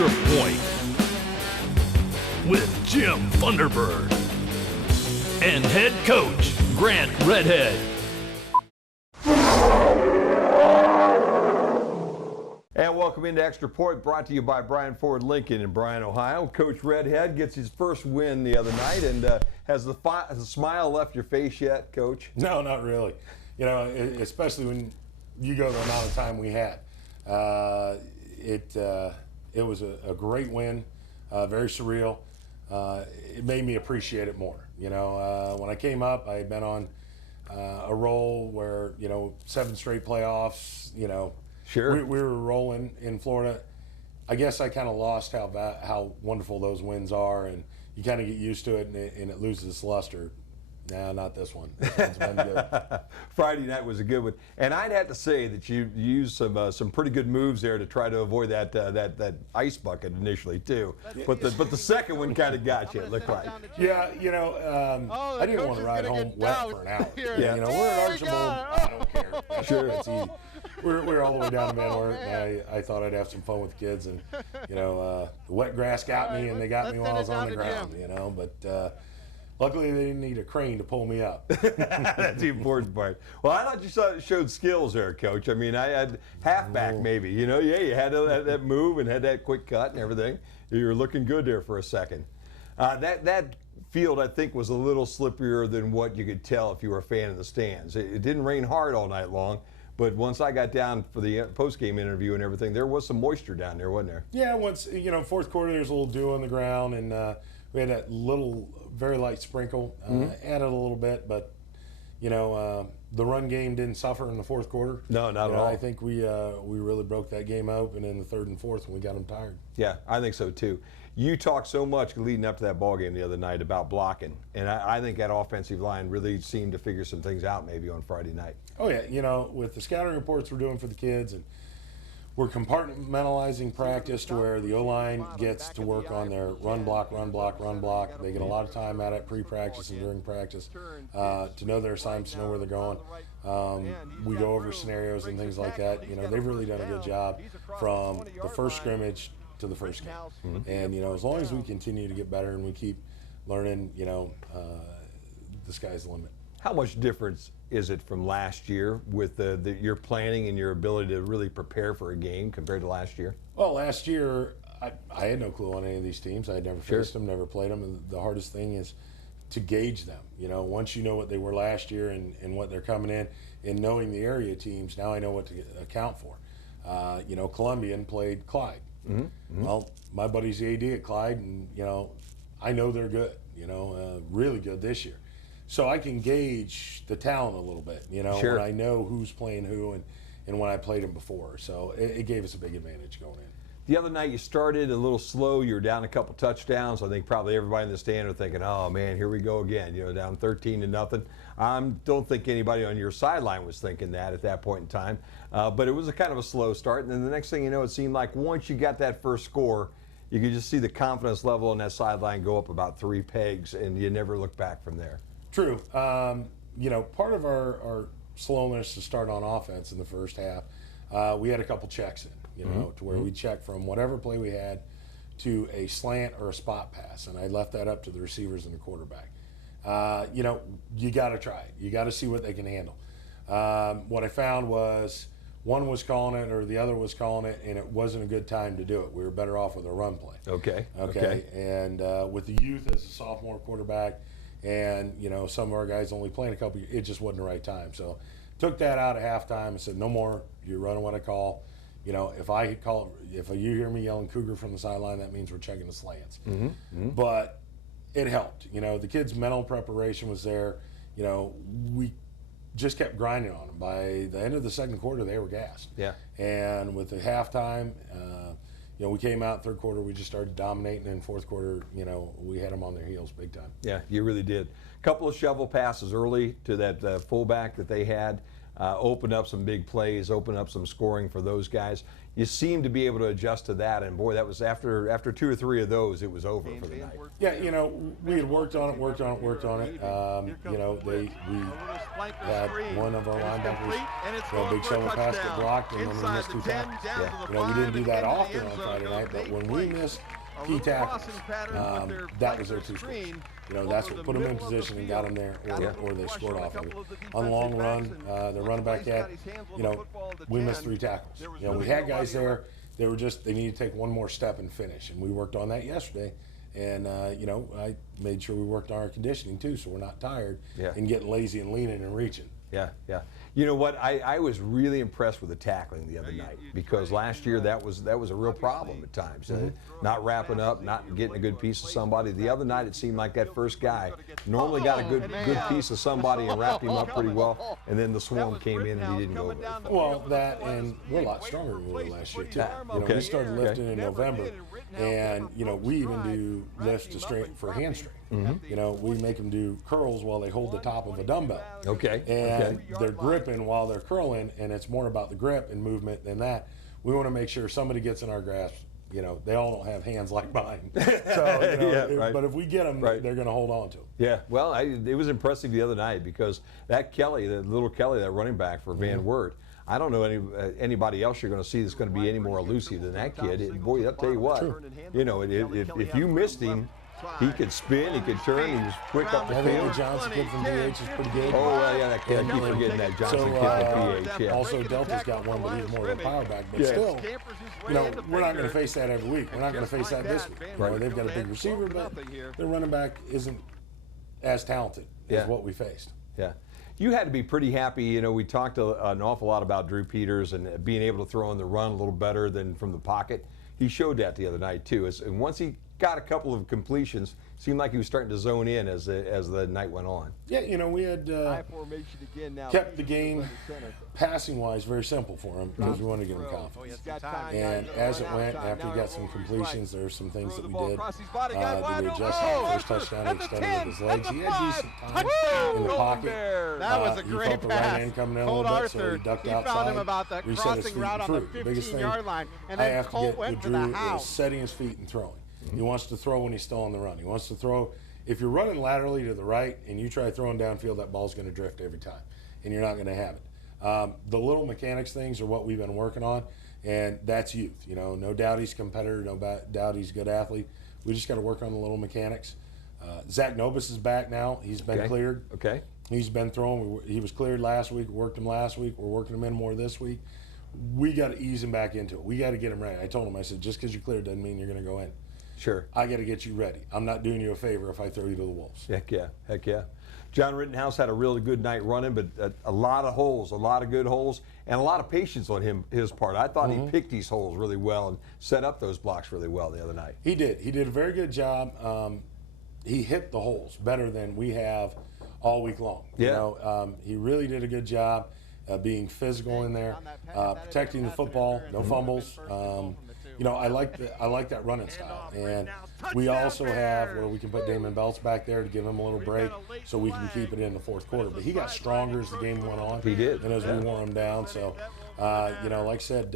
Extra Point with Jim Thunderbird and head coach Grant Redhead. And welcome into Extra Point, brought to you by Bryan Ford Lincoln in Bryan, Ohio. Coach Redhead gets his first win the other night, and has the smile left your face yet, Coach? No, not really. You know, especially when you go the amount of time we had. It was a great win, very surreal. It made me appreciate it more. You know, when I came up, I had been on a roll where, 7 straight playoffs, Sure. We were rolling in Florida. I guess I kind of lost how wonderful those wins are, and you kind of get used to it, and it loses its luster. Nah, not this one. This one's been good. Friday night was a good one, and I'd have to say that you used some pretty good moves there to try to avoid that ice bucket initially too. But the second one kind of got you. It looked like. Yeah, I didn't want to ride home wet for an hour. Yeah. We're in Archibald. I don't care. Sure. It's easy. We're all the way down to Van Wert, and I thought I'd have some fun with the kids, and the wet grass got me, and they got me while I was on the ground. But. Luckily, they didn't need a crane to pull me up. That's the important part. Well, I thought you showed skills there, Coach. I mean, I had halfback maybe. You had that move and had that quick cut and everything. You were looking good there for a second. That field, I think, was a little slipperier than what you could tell if you were a fan of the stands. It didn't rain hard all night long, but once I got down for the post-game interview and everything, there was some moisture down there, wasn't there? Yeah, once, fourth quarter, there's a little dew on the ground, and we had that little, very light sprinkle. Added a little bit, but, the run game didn't suffer in the fourth quarter. No, not at all. I think we really broke that game open in the third and fourth when we got them tired. Yeah, I think so too. You talked so much leading up to that ball game the other night about blocking, and I think that offensive line really seemed to figure some things out maybe on Friday night. Oh yeah, with the scouting reports we're doing for the kids, and we're compartmentalizing practice to where the O-line gets to work on their run block. They get a lot of time at it pre-practice and during practice to know their assignments, to know where they're going. We go over scenarios and things like that. They've really done a good job from the first scrimmage to the first game. And, as long as we continue to get better and we keep learning, the sky's the limit. How much difference is it from last year with your planning and your ability to really prepare for a game compared to last year? Well, last year, I had no clue on any of these teams. I had never faced them, never played them. And the hardest thing is to gauge them. Once you know what they were last year and what they're coming in, and knowing the area teams, now I know what to account for. Columbian played Clyde. Well, my buddy's the AD at Clyde, and, I know they're good, really good this year. So I can gauge the talent a little bit, when I know who's playing who and when I played them before. So it gave us a big advantage going in. The other night you started a little slow. You were down a couple touchdowns. I think probably everybody in the stand are thinking, oh, man, here we go again, down 13-0. I don't think anybody on your sideline was thinking that at that point in time. But it was a kind of a slow start. And then the next thing you know, it seemed like once you got that first score, you could just see the confidence level on that sideline go up about 3 pegs, and you never look back from there. True. Part of our slowness to start on offense in the first half, we had a couple checks in, to where we checked from whatever play we had to a slant or a spot pass, and I left that up to the receivers and the quarterback. You got to try it. You got to see what they can handle. What I found was one was calling it or the other was calling it, and it wasn't a good time to do it. We were better off with a run play. Okay. And with the youth as a sophomore quarterback, and some of our guys only playing a couple years, it just wasn't the right time. So took that out at halftime and said, no more, you're running what I call. If you hear me yelling Cougar from the sideline, that means we're checking the slants. But it helped. The kids' mental preparation was there. We just kept grinding on them. By the end of the second quarter, they were gassed. Yeah. And with the halftime, we came out third quarter, we just started dominating. In fourth quarter, we had them on their heels big time. Yeah, you really did. A couple of shovel passes early to that fullback that they had. open up some big plays, open up some scoring for those guys. You seem to be able to adjust to that, and boy, that was after 2 or 3 of those, it was over for the night. Yeah, you know, we had worked on it. You know, we had one of our linebackers, a big shovel pass get blocked, and then we missed 2 tackles. Yeah. You know, we didn't do that often on Friday night, but when we missed key tackles, that was their 2 scores. You know, that's what put them in position and got them there, or they scored off of it. On the long run, the running back had, you know, we missed 3 tackles. You know, we had guys there, they needed to take one more step and finish, and we worked on that yesterday. And, you know, I made sure we worked on our conditioning too, so we're not tired and getting lazy and leaning and reaching. Yeah, yeah. You know what? I was really impressed with the tackling the other night, because last year that was a real problem at times. Not wrapping up, not getting a good piece of somebody. The other night it seemed like that first guy normally got a good piece of somebody and wrapped him up pretty well, and then the swarm came in and he didn't go very far. Well, that, and we're a lot stronger than we were last year too. You know, we started lifting in November, and you know, we even do lifts to strength for hamstring. You know, we make them do curls while they hold the top of a dumbbell. And they're gripping while they're curling, and it's more about the grip and movement than that. We want to make sure somebody gets in our grasp. You know, they all don't have hands like mine. So, you know, but if we get them, they're going to hold on to them. Yeah, well, it was impressive the other night, because that Kelly, that little Kelly, that running back for Van Wert, I don't know anybody else you're going to see that's going to be any more elusive than that kid. Boy, I'll tell you what, you know, if you missed him, he could spin, he could turn, he was quick up the field. I think the Johnson kid from PH is pretty good. Oh, yeah, that kid, I keep forgetting that Johnson kid from PH, yeah. Also, Delta's got one, but he's more of a power back. But still, you know, we're not going to face that every week. We're not going to face that this week. You know, they've got a big receiver, but their running back isn't as talented as what we faced. Yeah. You had to be pretty happy. You know, we talked an awful lot about Drew Peters and being able to throw in the run a little better than from the pocket. He showed that the other night, too. And once he got a couple of completions, seemed like he was starting to zone in as the night went on. Yeah, you know, we had kept the game passing-wise very simple for him, because we wanted to give him confidence. And as it went, after he got some completions, there were some things that we did. We adjusted the first touchdown, he extended with his legs. He had decent time in the pocket. That was a he great felt the right end coming in a little bit, so he ducked outside. Found him about the reset his crossing feet route and on the threw. The biggest thing 15-yard line, and I then have to Colt get went with for the Drew is house. setting his feet and throwing. He wants to throw when he's still on the run. He wants to throw. If you're running laterally to the right and you try throwing downfield, that ball's going to drift every time, and you're not going to have it. The little mechanics things are what we've been working on, and that's youth. You know, no doubt he's a competitor, no doubt he's a good athlete. We just got to work on the little mechanics. Zach Nobis is back now. He's been cleared. He's been throwing. He was cleared last week. Worked him last week. We're working him in more this week. We got to ease him back into it. We got to get him ready. I told him, I said, just because you're cleared doesn't mean you're going to go in. Sure. I got to get you ready. I'm not doing you a favor if I throw you to the wolves. Heck yeah, heck yeah. John Rittenhouse had a really good night running, but a lot of holes, a lot of good holes, and a lot of patience on his part. I thought he picked these holes really well and set up those blocks really well the other night. He did. He did a very good job. He hit the holes better than we have all week long. You know, he really did a good job being physical in there, protecting the football, no fumbles. You know, I like that running style, and we also have where we can put Damon Belts back there to give him a little break, so we can keep it in the fourth quarter. But he got stronger as the game went on. He did, and as we wore him down. So, you know, like I said,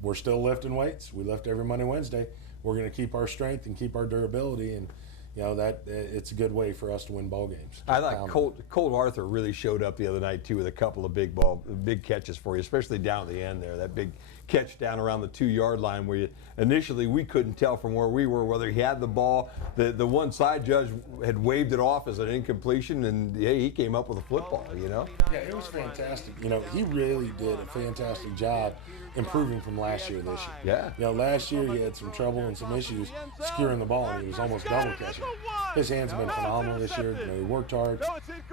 we're still lifting weights. We lift every Monday, Wednesday. We're going to keep our strength and keep our durability, and you know that it's a good way for us to win ball games. I thought Colt Arthur really showed up the other night too with a couple of big catches for you, especially down at the end there. That big catch down around the 2-yard line where initially we couldn't tell from where we were whether he had the ball. The one side judge had waved it off as an incompletion, and he came up with a football. You know. Yeah, it was fantastic. You know, he really did a fantastic job improving from last year this year. Yeah. You know, last year he had some trouble and some issues securing the ball, and he was almost double catching. His hands have been phenomenal this year. You know, he worked hard.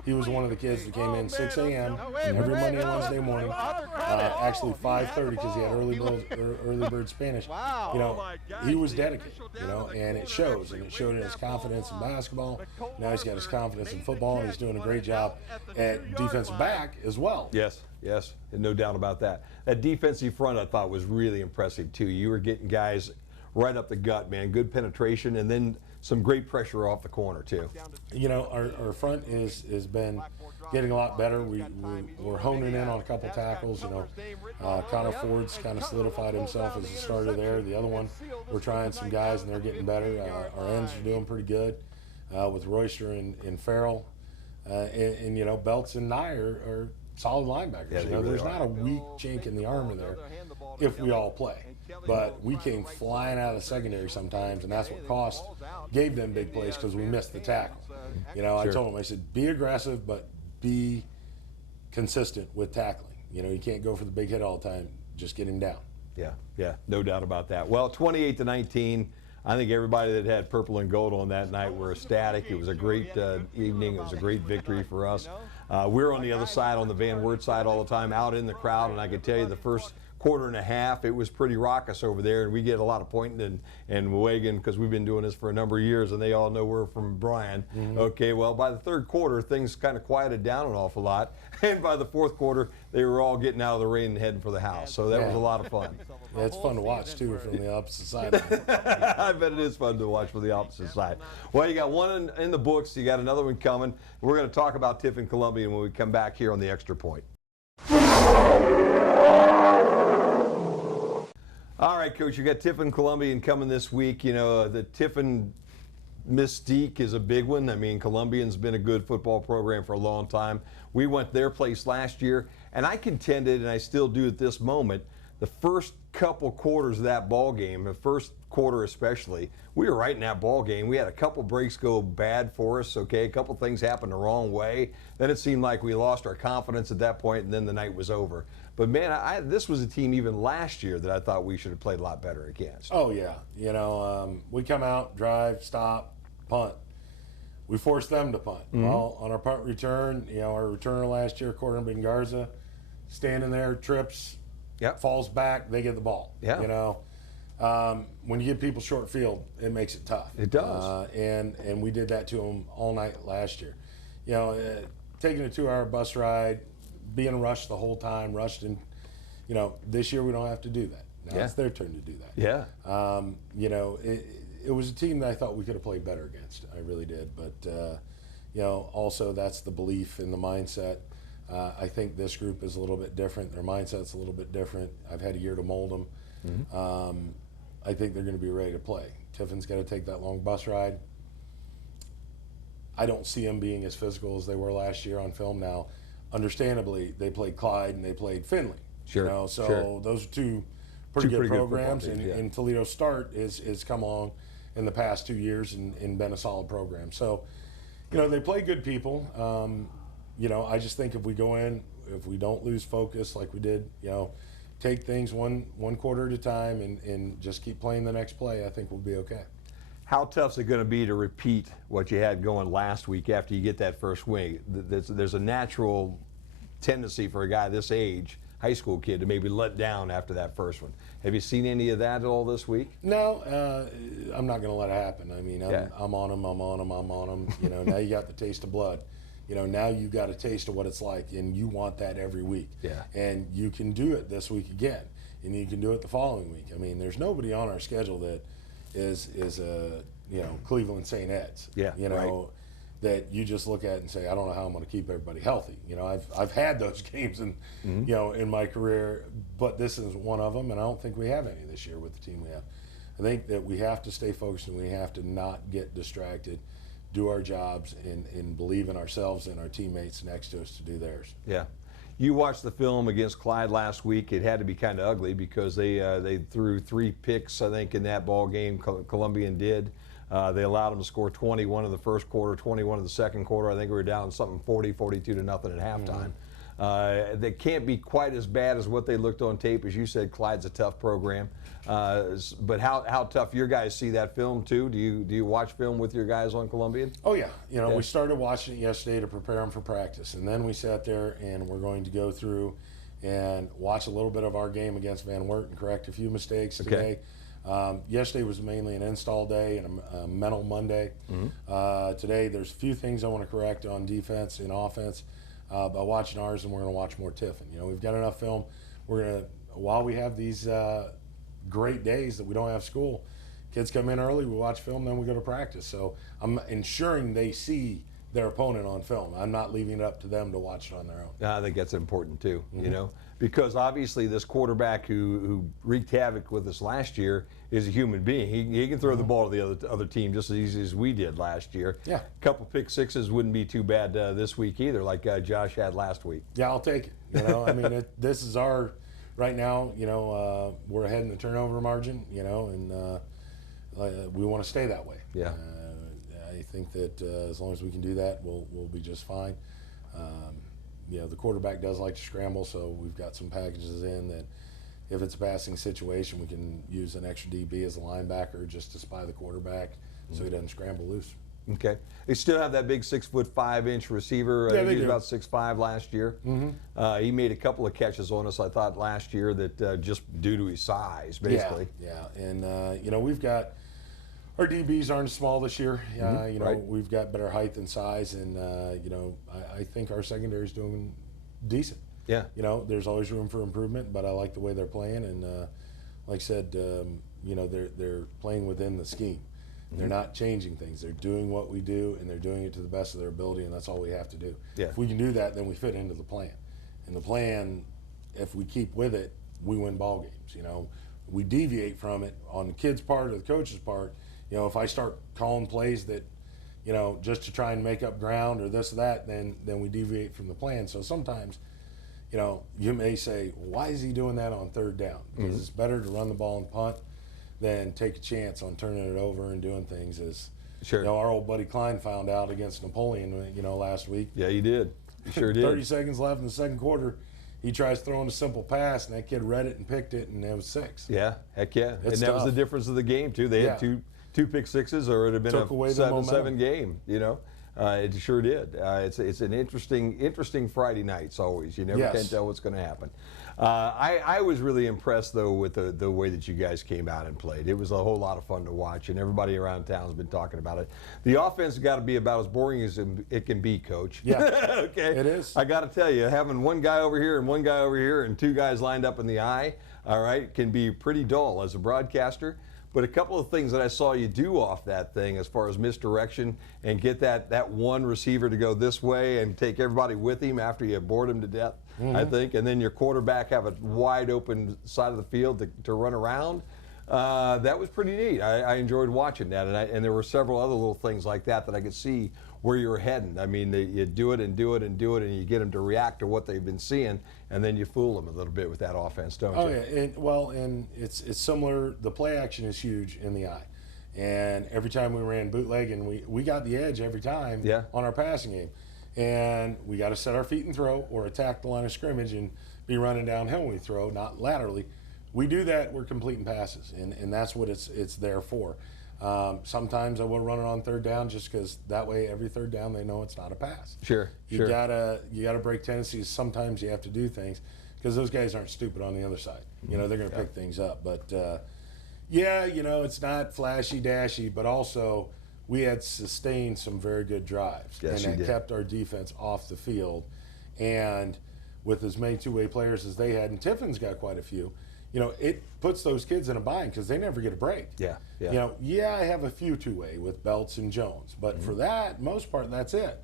He was one of the kids that came in 6 a.m. every Monday and Wednesday morning. Actually 5:30 because he had early bird Spanish. You know, he was dedicated. You know, and it shows. And it showed in his confidence in basketball. Now he's got his confidence in football, and he's doing a great job at defensive back as well. Yes, no doubt about that. That defensive front I thought was really impressive too. You were getting guys right up the gut, man. Good penetration, and then some great pressure off the corner too. You know, our front has been getting a lot better. We're honing in on a couple tackles. Connor Ford's kind of solidified himself as a starter there. The other one, we're trying some guys, and they're getting better. Our ends are doing pretty good with Royster and Farrell. And Belts and Nye are solid linebackers. Yeah, There's not a weak chink in the armor there if we all play. But we came flying out of the secondary sometimes, and that's what gave them big plays because we missed the tackle. I told them, I said, be aggressive, but be consistent with tackling. You can't go for the big hit all the time. Just get him down. Yeah, no doubt about that. Well, 28-19. I think everybody that had purple and gold on that night were ecstatic. It was a great evening. It was a great victory for us. We're on the other side, on the Van Wert side all the time, out in the crowd, and I can tell you the first quarter and a half, it was pretty raucous over there, and we get a lot of pointing and wagging because we've been doing this for a number of years, and they all know we're from Bryan. Okay, well, by the third quarter, things kind of quieted down an awful lot, and by the fourth quarter, they were all getting out of the rain and heading for the house, so that was a lot of fun. Yeah, it's fun to watch, too, from the opposite side. I bet it is fun to watch from the opposite side. Well, you got one in the books. You got another one coming. We're going to talk about Tiffin Columbian when we come back here on the Extra Point. All right, Coach, you got Tiffin Columbian coming this week. The Tiffin mystique is a big one. I mean, Columbian's been a good football program for a long time. We went their place last year, and I contended, and I still do at this moment, the first couple quarters of that ball game, the first quarter especially, we were right in that ball game. We had a couple breaks go bad for us, okay? A couple things happened the wrong way. Then it seemed like we lost our confidence at that point, and then the night was over. But, man, this was a team even last year that I thought we should have played a lot better against. Oh, yeah. We come out, drive, stop, punt. We forced them to punt. Well, on our punt return, our returner last year, Corbin Garza, standing there, trips, falls back, they get the ball. When you give people short field, it makes it tough. It does. And we did that to them all night last year. Taking a 2-hour bus ride, being rushed the whole time, rushed in. This year we don't have to do that. Now it's their turn to do that. It was a team that I thought we could have played better against. I really did. But, also that's the belief and the mindset. I think this group is a little bit different. Their mindset's a little bit different. I've had a year to mold them. I think they're going to be ready to play. Tiffin's got to take that long bus ride. I don't see them being as physical as they were last year on film now. Understandably, they played Clyde and they played Finley. Those are two pretty good programs. And Toledo's start is come along in the past 2 years and been a solid program. So, they play good people. I just think if we go in, if we don't lose focus like we did, take things one quarter at a time and just keep playing the next play, I think we'll be okay. How tough is it going to be to repeat what you had going last week after you get that first win? There's a natural tendency for a guy this age, high school kid, to maybe let down after that first one. Have you seen any of that at all this week? No, I'm not going to let it happen. I mean, I'm on them. Now you got the taste of blood. Now you got a taste of what it's like, and you want that every week. And you can do it this week again, and you can do it the following week. I mean, there's nobody on our schedule that is a Cleveland St. Ed's. That you just look at and say, I don't know how I'm going to keep everybody healthy. I've had those games in my career, but this is one of them, and I don't think we have any this year with the team we have. I think that we have to stay focused and we have to not get distracted, do our jobs, and believe in ourselves and our teammates next to us to do theirs. You watched the film against Clyde last week. It had to be kind of ugly because they threw 3 picks, I think, in that ball game. Columbian did. They allowed them to score 21 in the first quarter, 21 in the second quarter. I think we were down something 40-42 to nothing at halftime. They can't be quite as bad as what they looked on tape. As you said, Clyde's a tough program. But how tough your guys see that film too? Do you watch film with your guys on Columbian? Oh yeah. We started watching it yesterday to prepare them for practice, and then we sat there and we're going to go through and watch a little bit of our game against Van Wert and correct a few mistakes today. Yesterday was mainly an install day and a mental Monday. Today there's a few things I want to correct on defense and offense. By watching ours, and we're going to watch more Tiffin. We've got enough film. We're going to, while we have these great days that we don't have school, kids come in early, we watch film, then we go to practice. So I'm ensuring they see their opponent on film. I'm not leaving it up to them to watch it on their own. I think that's important too, you know, because obviously this quarterback who wreaked havoc with us last year is a human being. He can throw the ball to the other team just as easy as we did last year. Yeah. A couple pick sixes wouldn't be too bad this week either, like Josh had last week. Yeah, I'll take it. You know, I mean, this is our right now. You know, we're ahead in the turnover margin. You know, and we want to stay that way. Yeah. I think that as long as we can do that, we'll be just fine. You know, the quarterback does like to scramble, so we've got some packages in that if it's a passing situation, we can use an extra DB as a linebacker just to spy the quarterback so he doesn't scramble loose. Okay. They still have that big 6'5" receiver. Yeah, He they was do. about 6'5" last year. He made a couple of catches on us, I thought, last year that just due to his size, basically. Yeah, and you know, we've got our DBs aren't small this year. You know, right. we've got better height and size, and you know, I think our secondary is doing decent. Yeah. You know, there's always room for improvement, but I like the way they're playing, and like I said, you know, they're playing within the scheme. They're not changing things. They're doing what we do, and they're doing it to the best of their ability, and that's all we have to do. Yeah. If we can do that, then we fit into the plan. And the plan, if we keep with it, we win ball games. You know, we deviate from it on the kid's part or the coach's part. You know, if I start calling plays that, you know, just to try and make up ground or this or that, then we deviate from the plan. So sometimes, you know, you may say, why is he doing that on third down? Because it's better to run the ball and punt than take a chance on turning it over and doing things as, Sure. you know, our old buddy Klein found out against Napoleon, you know, last week. Yeah, he did. He sure did. 30 seconds left in the second quarter. He tries throwing a simple pass, and that kid read it and picked it, and it was 6. Yeah, heck yeah. It's and that was the tough. difference of the game, too. They had two pick sixes, or it would have been Took away a the 7-7 momentum. game, you know. It sure did. It's an interesting Friday nights always. You never Yes. can tell what's going to happen. I was really impressed, though, with the way that you guys came out and played. It was a whole lot of fun to watch, and everybody around town has been talking about it. The offense has got to be about as boring as it can be, Coach. Yeah, okay. it is. I got to tell you, having one guy over here and one guy over here and two guys lined up in the eye, all right, can be pretty dull as a broadcaster. But a couple of things that I saw you do off that thing as far as misdirection and get that one receiver to go this way and take everybody with him after you bored him to death, I think, and then your quarterback have a wide open side of the field to run around. That was pretty neat. I enjoyed watching that, and there were several other little things like that I could see where you were heading. I mean, you do it and do it and do it, and you get them to react to what they've been seeing, and then you fool them a little bit with that offense, don't you? Oh yeah, and it's similar. The play action is huge in the eye, and every time we ran bootleg, and we got the edge every time on our passing game, and we got to set our feet and throw or attack the line of scrimmage and be running downhill when we throw, not laterally. We do that, we're completing passes, and that's what it's there for. Sometimes I will run it on third down just because that way every third down they know it's not a pass. Sure. You gotta break tendencies. Sometimes you have to do things because those guys aren't stupid on the other side. You know, they're gonna pick things up. But yeah, you know, it's not flashy dashy, but also we had sustained some very good drives, Yes, and you that did. kept our defense off the field. And with as many two-way players as they had, and Tiffin's got quite a few, you know, it puts those kids in a bind because they never get a break. Yeah. You know, I have a few two-way with Belts and Jones, but for that, most part, that's it.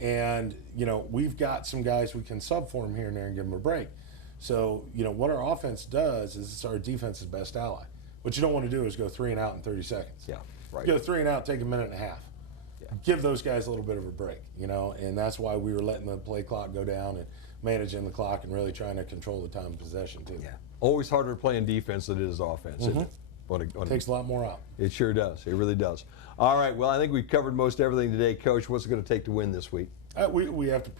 And, you know, we've got some guys we can sub for them here and there and give them a break. So, you know, what our offense does is it's our defense's best ally. What you don't want to do is go 3 and out in 30 seconds. Yeah, right. Go 3 and out, take a minute and a half. Yeah. Give those guys a little bit of a break, you know, and that's why we were letting the play clock go down and managing the clock and really trying to control the time of possession, too. Yeah. Always harder playing defense than it is offense, isn't it? Takes a lot more out. It sure does. It really does. All right. Well, I think we've covered most everything today, Coach. What's it going to take to win this week? We have to,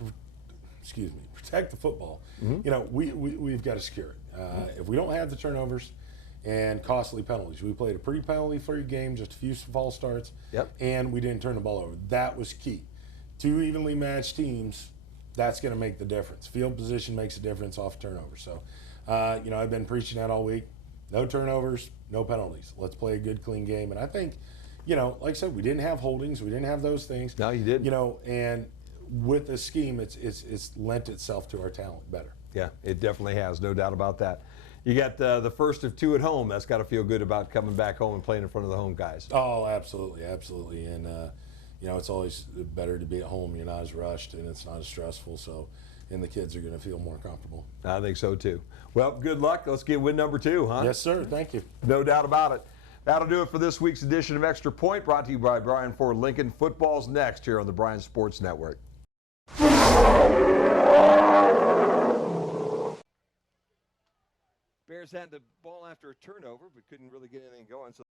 protect the football. You know, we've got to secure it. If we don't have the turnovers and costly penalties, we played a pretty penalty-free game, just a few false starts, and we didn't turn the ball over. That was key. 2 evenly matched teams, that's going to make the difference. Field position makes a difference off turnovers. So, you know, I've been preaching that all week. No turnovers, no penalties. Let's play a good, clean game. And I think, you know, like I said, we didn't have holdings. We didn't have those things. No, you didn't. You know, and with the scheme, it's lent itself to our talent better. Yeah, it definitely has. No doubt about that. You got the first of 2 at home. That's got to feel good about coming back home and playing in front of the home guys. Oh, absolutely, absolutely. And, you know, it's always better to be at home. You're not as rushed and it's not as stressful. So, and the kids are going to feel more comfortable. I think so too. Well, good luck. Let's get win number 2, huh? Yes, sir. Thank you. No doubt about it. That'll do it for this week's edition of Extra Point, brought to you by Bryan Ford Lincoln. Football's next here on the Bryan Sports Network. Bears had the ball after a turnover, but couldn't really get anything going. So